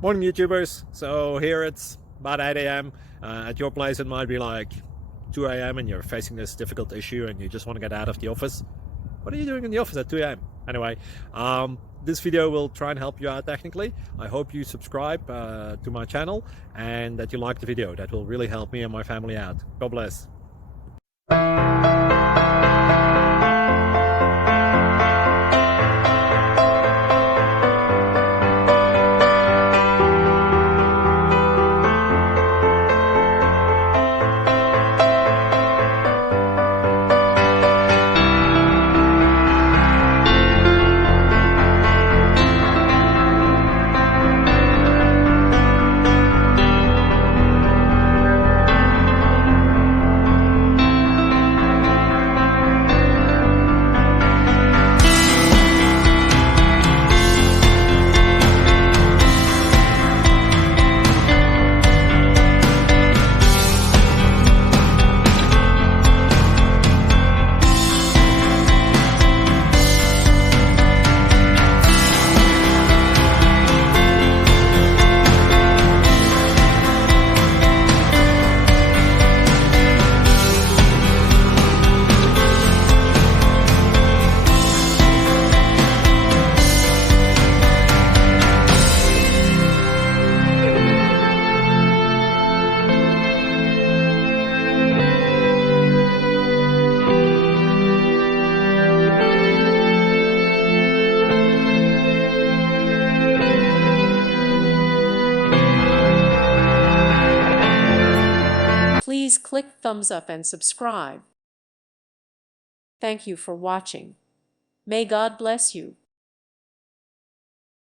Morning YouTubers. So here it's about 8 a.m. At your place it might be like 2 a.m. and you're facing this difficult issue and you just want to get out of the office. What are you doing in the office at 2 a.m.? Anyway, this video will try and help you out technically. I hope you subscribe to my channel and that you like the video. That will really help me and my family out. God bless. Please click thumbs up and subscribe. Thank you for watching. May God bless you.